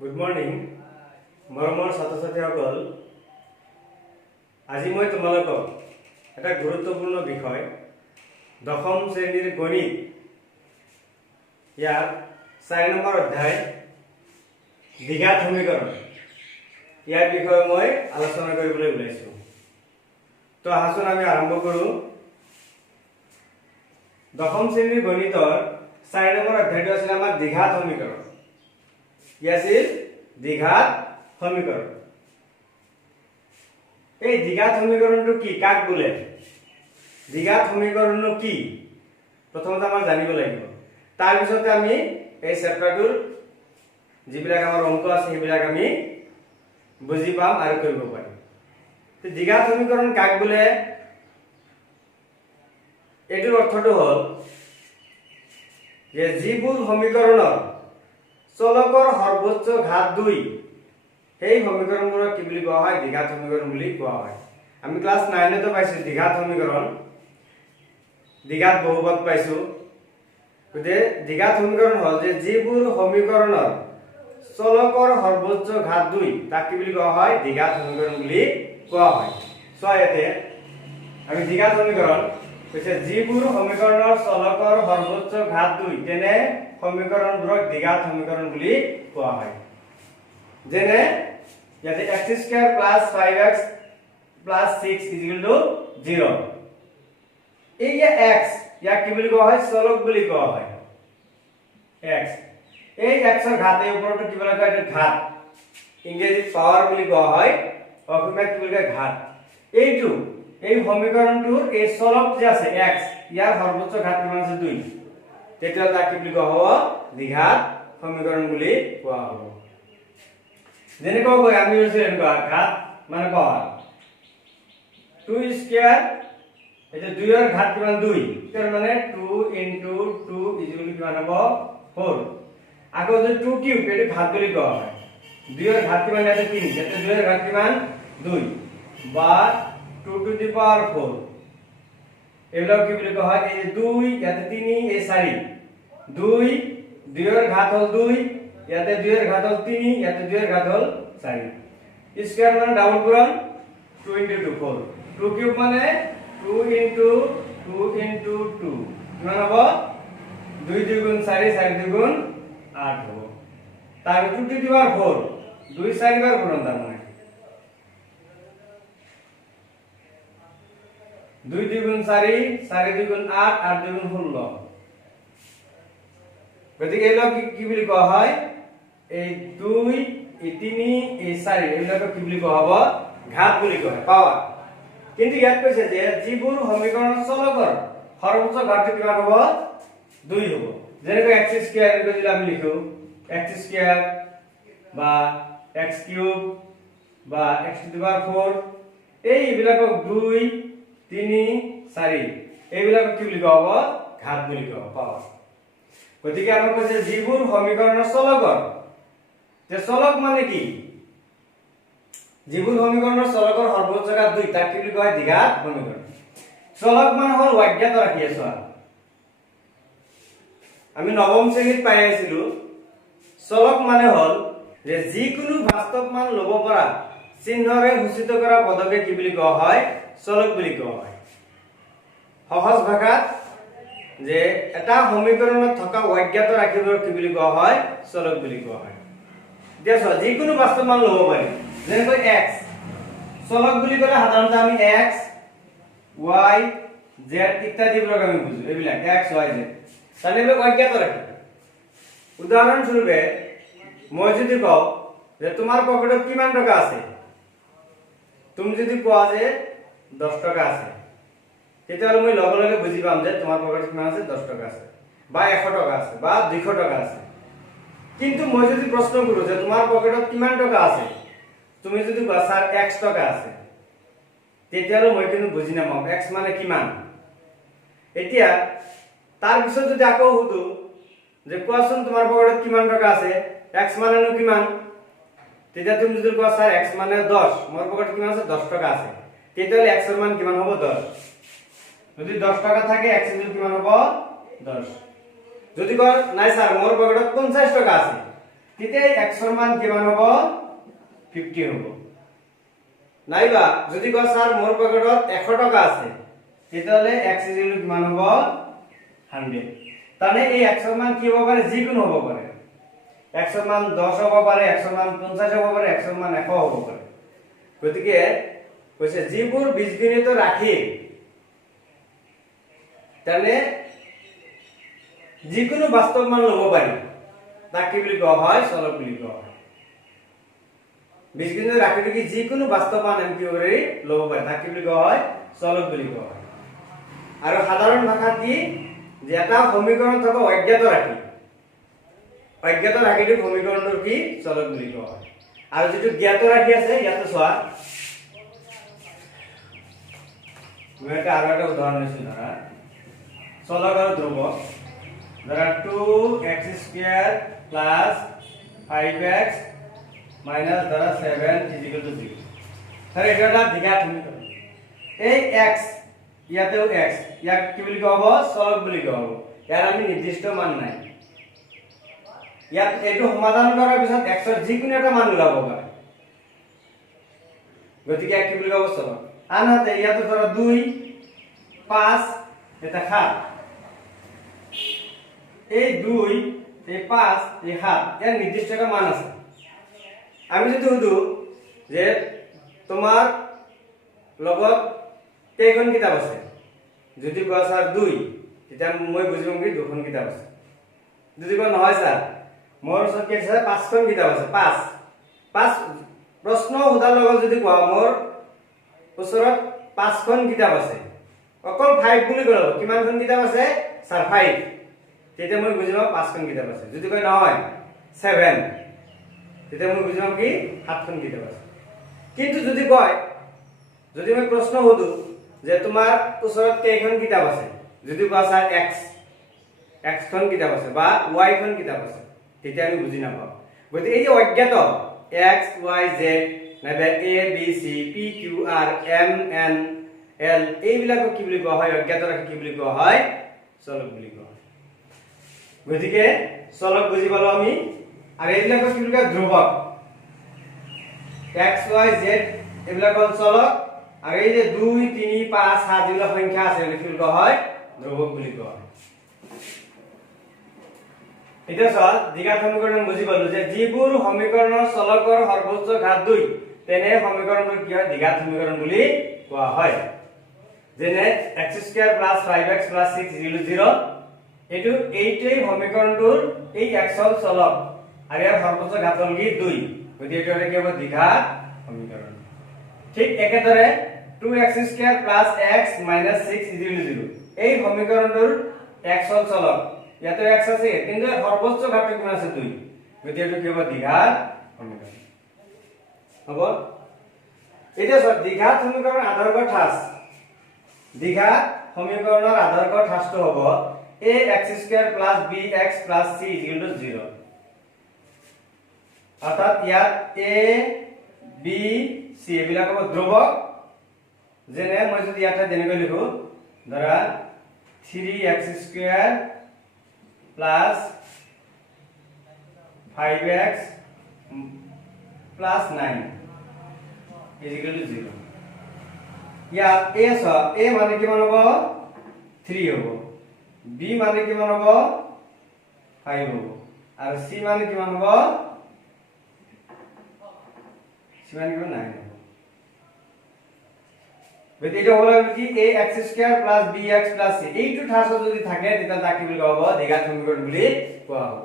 Good morning मरমৰ ছাত্ৰ ছাত্ৰীসকল আজি মই তোমালোকক এটা গুৰুত্বপূৰ্ণ বিষয় দশম শ্ৰেণীৰ গণিত ইয়াৰ 4 নম্বৰ অধ্যায় দ্বিঘাত সমীকৰণ ইয়াৰ বিষয়ে মই আলোচনা কৰিবলৈ ওলাইছো। তো আহচোন আমি আৰম্ভ কৰো। দশম শ্ৰেণীৰ গণিতৰ 4 নম্বৰ অধ্যায়টো আছিল আমাৰ দ্বিঘাত সমীকৰণ। ইয়াছিল দ্বিঘাত সমীকরণ। এই দ্বিঘাত সমীকরণটো কি, কাক বলে, দ্বিঘাত সমীকরণ কি প্রথমত আমরা জানিব লাগিব। তার পিছতে আমি এই চ্যাপ্টাৰটোৰ যিবিলাক আমাৰ অংক আছে সেইবিলাক আমি বুজি পাম আৰু কৰিব পাৰিম। তো দ্বিঘাত সমীকৰণ কাক বলে, এটোৰ অৰ্থটো হল যে যিবোৰ সমীকৰণৰ চলকৰ সৰ্বোচ্চ ঘাত 2 সেই সমীকৰণবোৰক কি বুলি কোৱা হয়, দ্বিঘাত সমীকৰণ বুলি কোৱা হয়। আমি ক্লাস 9 তে পাইছো দ্বিঘাত সমীকৰণ, দ্বিঘাত বহুপদ পাইছো। গতে দ্বিঘাত সমীকৰণ হল যে যিবোৰ সমীকৰণৰ চলকৰ সৰ্বোচ্চ ঘাত 2 তাক কি বুলি কোৱা হয়, দ্বিঘাত সমীকৰণ বুলি কোৱা হয়। সয়তে আমি দ্বিঘাত সমীকৰণ কৈছে যিবোৰ সমীকৰণৰ চলকৰ সৰ্বোচ্চ ঘাত 2 তেনে সমীকৰণবোৰক দ্বিঘাত সমীকৰণ বুলি কোৱা হয়। যেনে ইয়াতে x² + 5x + 6 = 0। এই যে x ইয়াক কি বুলি কোৱা হয়, চলক বুলি কোৱা হয় x। এই x ৰ ঘাতেৰ ওপৰটো কি বুলি কয়, ঘাত, ইংৰাজীত পাৱাৰ বুলি কোৱা হয়, অসমীয়াত কি বুলি কয়, ঘাত। এইটো এই সমীকৰণটোৰ এই চলক যে আছে x ইয়াৰ সৰ্বোচ্চ ঘাত কিমান আছে, 2, তেতিয়া তাক কি বুলি কোৱা হ'ব, দ্বিঘাত সমীকৰণ বুলি কোৱা হ'ব। যেনেকৈ আমি কৈছো এনেকুৱা ঘাত মানে পাৱাৰ 2² এটা 2 ৰ ঘাত কিমান, 2, তাৰ মানে 2 * 2 = কিমান হ'ব, 4। আকৌ যদি 2³ এটো ঘাত বুলি কোৱা হয়। 2 ৰ ঘাত কিমান আছে, 3, ইয়াতে 2 ৰ ঘাত কিমান, 2 বা 2⁴। এইবিলাক কি বুলি কোৱা হয়, এই 2 ইয়াতে 3 এই 4, 2 ৰ ঘাত হল 2, ইয়াতে 2 ৰ ঘাত হল 3, ইয়াতে 2 ৰ ঘাত হল 4। স্কয়ার মানে ডাবল পূরণ 2 * 2 4, 2³ মানে 2 * 2 * 2 কিমান হ'ব, 2 × 2 = 4, 4 × 2 = 8 হ'ব। তাৰ 2⁴ 2 4 বাৰ পূৰণ, তাৰ মানে 2 × 2 = 4, 4 × 2 = 8, 8 × 2 = 16। গতিকে এইবিলাক কি বুলি কোৱা হয়, এই 2 এই 3 এই 4 এইবিলাক কি বুলি কোৱা হ'ব, ঘাত বুলি কোৱা হয়, পাৱাৰ। কিন্তু ইয়াত কৈছে যে যিবোৰ সমীকৰণৰ চলকৰ সৰ্বোচ্চ ঘাতটো কিমান হ'ব, 2 হ'ব। যেনেকৈ x² এনেকৈ যদি আমি লিখো x² বা x³ বা x⁴, এইবিলাকক 2 3 4 এইবিলাক কি বুলি কোৱা হ'ব, ঘাত বুলি কোৱা হ'ব, পাৱাৰ। গতিকে আমাক কৈছে যিবোৰ সমীকৰণৰ চলকৰ, যে চলক মানে কি, যিবোৰ সমীকৰণৰ চলকৰ সৰ্বোচ্চ ঘাত 2 তাক কি বুলি কোৱা হয়, দ্বিঘাত সমীকৰণ। চলক মানে হল অজ্ঞাত ৰাশি আছে। আমি নৱম শ্ৰেণীত পাই আছিলো চলক মানে হল যে যিকোনো বাস্তৱ মান লব পৰা চিহ্নৰে সূচিত কৰা পদকে কি বুলি কোৱা হয়, চলক বুলি কোৱা হয়। সহজ ভাষাত যে এটা সমীকৰণত থকা অজ্ঞাত ৰাশিবোৰক কি বুলি কোৱা হয়, চলক বুলি কোৱা হয়। এতিয়া যিকোনো বাস্তৱ মান লব পাৰি, যেনেকৈ x চলক বুলি ক'লে সাধাৰণতে আমি x y z ইত্যাদিবোৰক আমি বুজো, এইবিলাক x y z তাহলে এইবিলাক অজ্ঞাত ৰাশি। উদাহৰণ স্বৰূপে মই যদি কওঁ যে তোমাৰ পকেটত কিমান টকা আছে, তুমি যদি কোৱা যে 10 টকা আছে, তেতিয়াহ'লে মই লগে লগে বুজি পাম যে তোমাৰ পকেটত কিমান আছে, 10 টকা আছে বা 100 টকা আছে বা 200 টকা আছে। কিন্তু মই যদি প্ৰশ্ন কৰো যে তোমাৰ পকেটত কিমান টকা আছে, তুমি যদি কোৱা স্যার x টকা আছে, তেতিয়াহ'লে মই কিন্তু বুজি নাপাম x মানে কিমান। এতিয়া তাৰ পিছত যদি আকৌ সুধো যে কোৱাচোন তোমাৰ পকেটত কিমান টকা আছে, x মানেনো কিমান, তেতিয়া তুমি যদি কোৱা স্যাৰ x মানে 10, মোৰ পকেটত কিমান আছে, 10 টকা আছে, তেতিয়াহ'লে x ৰ মান কিমান হ'ব, 10। যদি 10 টাকা থাকে x ৰ কিমান হ'ব, 10। যদি কোৱা নাই স্যাৰ মোৰ পকেটত 50 টাকা আছে, তেতিয়া x ৰ মান কিমান হ'ব 50 হ'ব নাইবা যদি কয় স্যার মোৰ পকেটত 100 টকা আছে তেতিয়ালে x কিমান হ'ব 100 তানে এই x ৰ মান কি হ'ব পাৰে যিকোনো হ'ব পাৰে x ৰ মান 10 হ'ব পাৰে x ৰ মান 50 হ'ব পাৰে x ৰ মান 100 হ'ব পাৰে গতিকে কৈছে যিবোৰ বীজগণিত ৰাখি তানে যিকোনো বাস্তৱ মান ল'ব পাৰি তাক কি বুলি কোৱা হয় চলক বুলি কোৱা হয় বীজগণিত ৰাখি কি যিকোনো বাস্তৱ মান আমি কি কৰি ল'ব পাৰি তাক কি বুলি কোৱা হয় চলক বুলি কোৱা হয় আৰু সাধাৰণ ভাষাত কি যে এটা সমীকৰণ থকা অজ্ঞাত ৰাশিটো সমীকৰণটোৰ কি চলক বুলি কোৱা হয় আৰু যেটো জ্ঞাত ৰাশি আছে ইয়াতে চোৱা মই এটা আৰু এটা উদাহৰণ দিছো ধৰা চলক আৰু ধ্ৰুৱক ধৰা 2x² + 5x - ধৰা 7 = 0 ধৰা এটা দ্বিঘাত সমীকৰণ এই x ইয়াতেও x ইয়াক কি বুলি কোৱা হ'ব চলক বুলি কোৱা হ'ব ইয়াৰ আমি নিৰ্দিষ্ট মান নাই ইয়াত এইটো সমাধান কৰাৰ পিছত x ৰ যিকোনো এটা মান ওলাব পাৰে গতিকে কি বুলি কোৱা হ'ব চলক আনহাতে ইয়াতে ধৰা 2 5 এটা 7 এই 2 এই 5 এই 7 এর নির্দিষ্ট একটা মান আছে আমি যদি সুধো যে তোমার লগত কেইখন কিতাপ আছে যদি কোৱা স্যাৰ 2 তেতিয়া মই বুজিম কি দুখন কিতাপ আছে যদি কোৱা নহয় স্যাৰ মোৰ ওচৰত কি আছে 5খন কিতাপ আছে 5 প্ৰশ্ন সোধাৰ লগত যদি কোৱা মোৰ ওচৰত 5খন কিতাপ আছে অকল 5 বুলি ক'লে কিমানখন কিতাপ আছে স্যার 5 তেতিয়া মই বুজিম 5খন কিতাপ আছে যদি কয় নহয় 7 তেতিয়া মই বুজিম কি 7খন কিতাপ আছে কিন্তু যদি কয় যদি মই প্ৰশ্ন সুধো যে তোমাৰ ওচৰত কেইখন কিতাপ আছে যদি কোৱা স্যার x খন কিতাপ আছে বা y খন কিতাপ আছে তেতিয়া আমি বুজি নাপাও গতিকে এই যে অজ্ঞাত x y z নাইবা a b c p q r m n l এইবিলাক কি বুলি কোৱা হয় অজ্ঞাত ৰাশি কি বুলি কোৱা হয় চলক বুলি কোৱা হয় গতিকে চলক বুজি পালো আমি আৰু এইবিলাক কি বুলি কয় ধ্ৰুৱক x y z এইবিলাক হ'ল চলক আৰু এই যে 2 3 5 7 যিবিলাক সংখ্যা আছে এইবিলাক কি বুলি কোৱা হয় ধ্ৰুৱক বুলি কোৱা হয় এটা সহজ দ্বিঘাত সমীকৰণ বুজি পালো যে যিবোৰ সমীকৰণৰ চলকৰ সৰ্বোচ্চ ঘাত 2 তেনে সমীকৰণবোৰ কি হয় দ্বিঘাত সমীকৰণ বুলি কোৱা হয় যেনে x² + 5x + 6 = 0 এটো এইটোই সমীকৰণটোৰ এই x হল চলক আৰু ইয়াৰ সৰ্বোচ্চ ঘাত হ'ল কি 2 গতিকে এটো কি হ'ব দ্বিঘাত সমীকৰণ ঠিক একেদৰে 2x² + x - 6 = 0 এই সমীকৰণটোৰ x হল চলক ইয়াতে x আছে কিন্তু সৰ্বোচ্চ ঘাতটো কিমান আছে 2 গতিকে এটো কি হ'ব দ্বিঘাত সমীকৰণ হ'ব এটা সব দ্বিঘাত সমীকৰণৰ আদৰ্শ ঠাঁচ দ্বিঘাত সমীকৰণৰ আদৰ্শ ঠাঁচটো হ'ব ax² + bx + c = 0 অৰ্থাৎ ইয়াত a b c এইবিলাক হ'ব ধ্ৰুৱক যেনে মই যদি ইয়াতে যেনেকৈ লিখো ধৰা 3x² + 5x + 9 = 0 ইয়াত a মানে কিমান হ'ব 3 হ'ব b মানে কিমান হ'ব 5 হ'ব আৰু c মানে কিমান হ'ব c মানে কিমান 9 হ'ব গতিকে হলো কি ax² + bx + c এইটো ঠাঁচ যদি থাকে তেতিয়া তাক কি বুলি কোৱা হ'ব দ্বিঘাত সমীকৰণ বুলি কোৱা হ'ব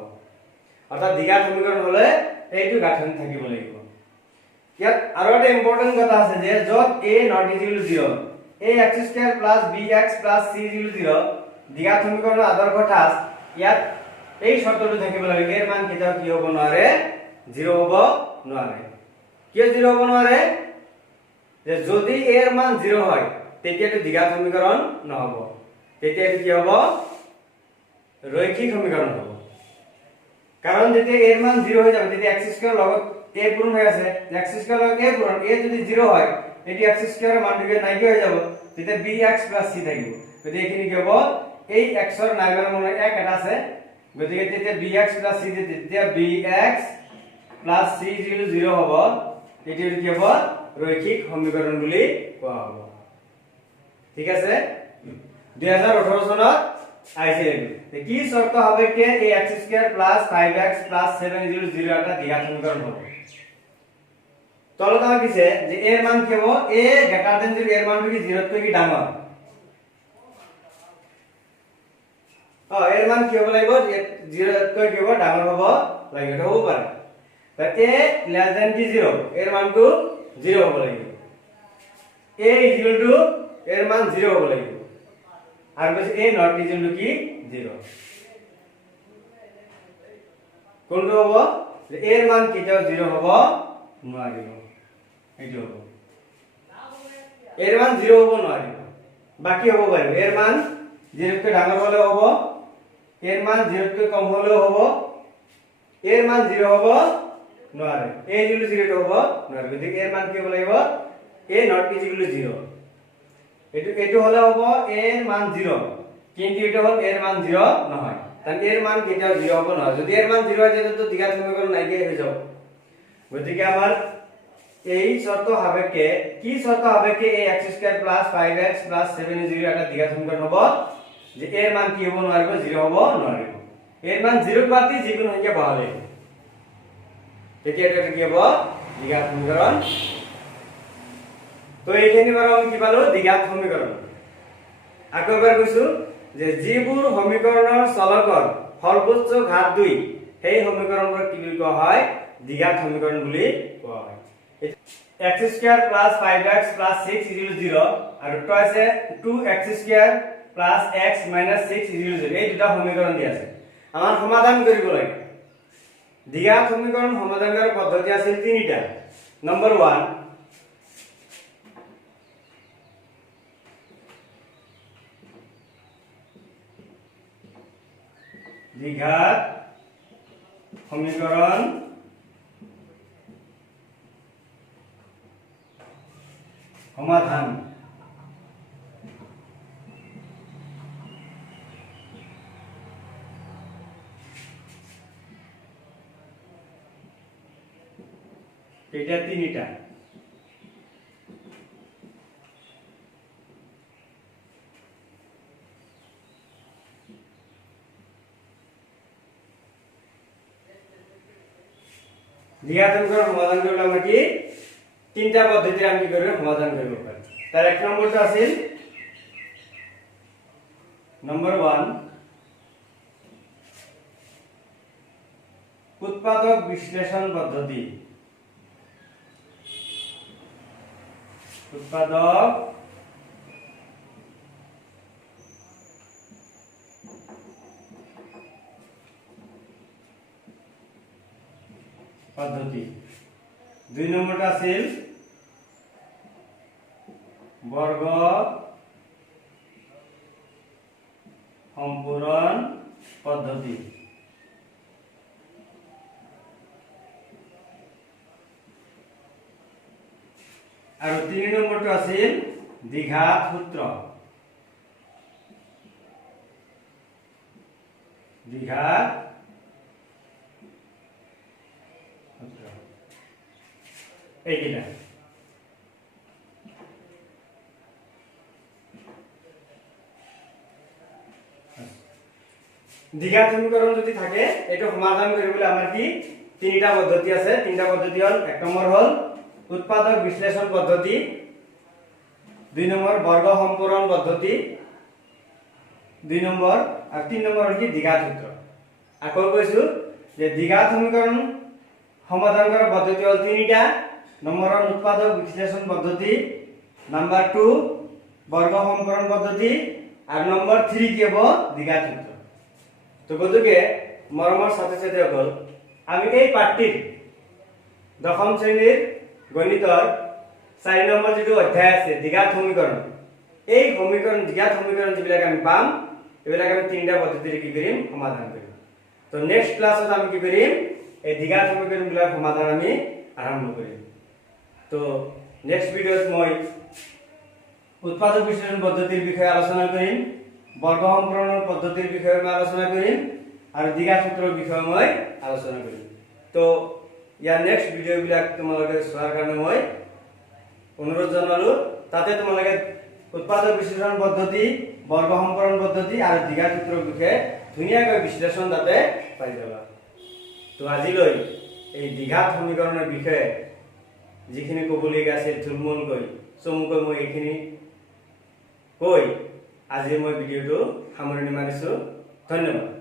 অৰ্থাৎ দ্বিঘাত সমীকৰণ হলে এইটো গাঁথনি থাকিব লাগিব ইয়াত আৰু এটা ইম্পৰ্টেন্ট কথা আছে যে যত a ≠ 0 ax² + bx + c = 0 দ্বিঘাত সমীকৰণৰ আদৰ্শ ঠাঁচ ইয়াত এই শৰ্তটো থাকিব লাগে এৰ মান কেতিয়াও কি হ'ব নোৱাৰে 0 হ'ব নোৱাৰে কিয় 0 হ'ব নোৱাৰে যে যদি এৰ মান 0 হয় তেতিয়া এটো দ্বিঘাত সমীকৰণ নহব তেতিয়া এটো কি হ'ব ৰৈখিক সমীকৰণ হ'ব কাৰণ যেতিয়া এৰ মান 0 হৈ যাব তেতিয়া x² লগত a পূৰণ হৈ আছে x² লগত a পূৰণ a যদি 0 হয় এটি x² এর মানটো নাইকিয়া হৈ যাব তেতিয়া bx + c থাকিব গতিকে এখিনি কি হ'ব এই x ৰ নাইবাৰ মানে 1 এটা আছে গতিকে তেতিয়া bx + c তেতিয়া bx প্লাস c ইকুয়াল 0 হ'ব এটি কি হ'ব রৈখিক সমীকরণ বুলি কোৱা হ'ব ঠিক আছে 2018 চনত আইছিল এটো কি শর্ত হবে কে এই x² + 5x + 7 0 এটা দ্বিঘাত সমীকরণ হবে তলত আমাক দিছে যে এর মান কি হ'ব a গ্রেটার দেন 0 এর মান কি 0 থেকে কি ডাঙৰ এর মান কি হ'ব লাগিব 0 থেকে কি হ'ব ডাঙৰ হ'ব লাগিব এটা হ'ব পাৰে তা a লেস দেন কি 0 এর মান টু 0 হ'ব লাগিব a ইকুয়াল টু এর মান 0 হ'ব লাগিব আর বলছে a নট ইকুয়াল টু কি 0 কোনটো হ'ব যে এর মান কেতিয়াও 0 হ'ব নোৱাৰিব এইটো হ'ব এৰ মান 0 হ'ব নোৱাৰিব বাকি হ'ব পাৰিব এৰ মান 0 কে ডাঙৰ হলে হ'ব এর মান 0 কে কম হলেও হ'ব এর মান 0 হ'ব নোৱাৰে a ইকুয়াল টু 0 হ'ব নোৱাৰিব গতিকে এর মান কি হ'ব লাগিব a নট ইকুয়াল টু 0 এটো হলে হ'ব এর মান 0 কিন্তু এটা হল এর মান 0 নহয় তাহলে এর মান কেতিয়াও 0 হ'ব নহয় যদি এর মান 0 হয় যেতে তো দ্বিঘাত সমীকরণ নাইকিয়া হৈ যাব গতিকে আমাৰ এই শর্ত সাপেক্ষে কি শর্ত সাপেক্ষে এই x² + 5x + 7 0 এটা দ্বিঘাত সমীকরণ হ'ব যে এর মান কি হ'ব নোৱাৰিব 0 হ'ব নোৱাৰিব এর মান 0 পাতি যিকোনো সংখ্যা বহালে তেতিয়া এটা কি হ'ব দ্বিঘাত সমীকরণ তো এইখিনি বাৰু আমি কি পালো দ্বিঘাত সমীকৰণ আকৌ এবাৰ কৈছো যে যিবোৰ সমীকৰণৰ চলকৰ সৰ্বোচ্চ ঘাত 2 সেই সমীকৰণবোৰ কি বুলি কোৱা হয় দ্বিঘাত সমীকৰণ বুলি কোৱা হয় x² + 5x + 6 0 আৰু টো আছে 2x² + x - 6 0 এই দুটা সমীকৰণ দি আছে আমাৰ সমাধান কৰিব লাগে দ্বিঘাত সমীকৰণ সমাধান কৰাৰ পদ্ধতি আছিল তিনিটা নম্বৰ 1 দ্বিঘাত সমীকরণ সমাধান এটা তিনটা দ্বিঘাত সমীকরণ সমাধান করলে আমরা কি তিনটা পদ্ধতি আমি কি করব সমাধান করব পারি তার এক নম্বরটা আছিল নম্বর 1 উৎপাদক বিশ্লেষণ পদ্ধতি উৎপাদক পদ্ধতি দুই নম্বরটা আছিল বর্গ সম্পূরণ পদ্ধতি আর তিন নম্বরটা আছিল দ্বিঘাত সূত্র দ্বিঘাত এইটা দ্বিঘাত সমীকরণ যদি থাকে এটা সমাধান কৰিবলৈ আমাৰ কি তিনিটা পদ্ধতি আছে তিনিটা পদ্ধতি হল এক নম্বৰ হল উৎপাদক বিশ্লেষণ পদ্ধতি দুই নম্বৰ বৰ্গ সম্পূৰণ পদ্ধতি দুই নম্বৰ আৰু তিন নম্বৰ হল কি দ্বিঘাত সূত্ৰ আকৌ কৈছো যে দ্বিঘাত সমীকৰণ সমাধান কৰাৰ পদ্ধতি হল তিনিটা নম্বর 1 উৎপাদক বিশ্লেষণ পদ্ধতি নাম্বার 2 বর্গ সম্পূরণ পদ্ধতি আর নম্বর 3 কি হ'ব দ্বিঘাত সূত্র তো গতিকে মৰমৰ ছাত্ৰ ছাত্ৰীসকল আমি এই পাঠটিৰ দশম শ্ৰেণীৰ গণিতৰ 4 নম্বৰ যেটো অধ্যায় আছে দ্বিঘাত সমীকৰণ এই সমীকৰণ দ্বিঘাত সমীকৰণ যিবিলাক আমি পাম এবিলাক আমি তিনটা পদ্ধতিৰে কি কৰিম সমাধান কৰিম তো নেক্সট ক্লাছত আমি কি কৰিম এই দ্বিঘাত সমীকৰণবিলাক সমাধান আমি আৰম্ভ কৰিম তো নেক্সট ভিডিওত মই উৎপাদক বিশ্লেষণ পদ্ধতিৰ বিষয়ে আলোচনা কৰিম বৰ্গ সম্পূৰণ পদ্ধতিৰ বিষয়ে আমি আলোচনা কৰিম আৰু দ্বিঘাত সূত্ৰৰ বিষয়ে মই আলোচনা কৰিম তো ইয়াৰ নেক্সট ভিডিঅ' বিলাক তোমালোকে চোৱাৰ কাৰণে মই অনুৰোধ জনালো। তাতে তোমালোকে উৎপাদক বিশ্লেষণ পদ্ধতি, বৰ্গ সম্পৰণ পদ্ধতি আৰু দ্বিঘাত সূত্ৰৰ বিষয়ে ধুনীয়াকৈ বিশ্লেষণ তাতে পাই যাবা। তো আজিলৈ এই দ্বিঘাত সমীকৰণৰ বিষয়ে যিখিনি ক'বলগীয়া আছিল থুলমূলকৈ চমুকৈ মই এইখিনি কৈ আজি মই ভিডিঅ'টো সামৰণি মাৰিছোঁ। ধন্যবাদ।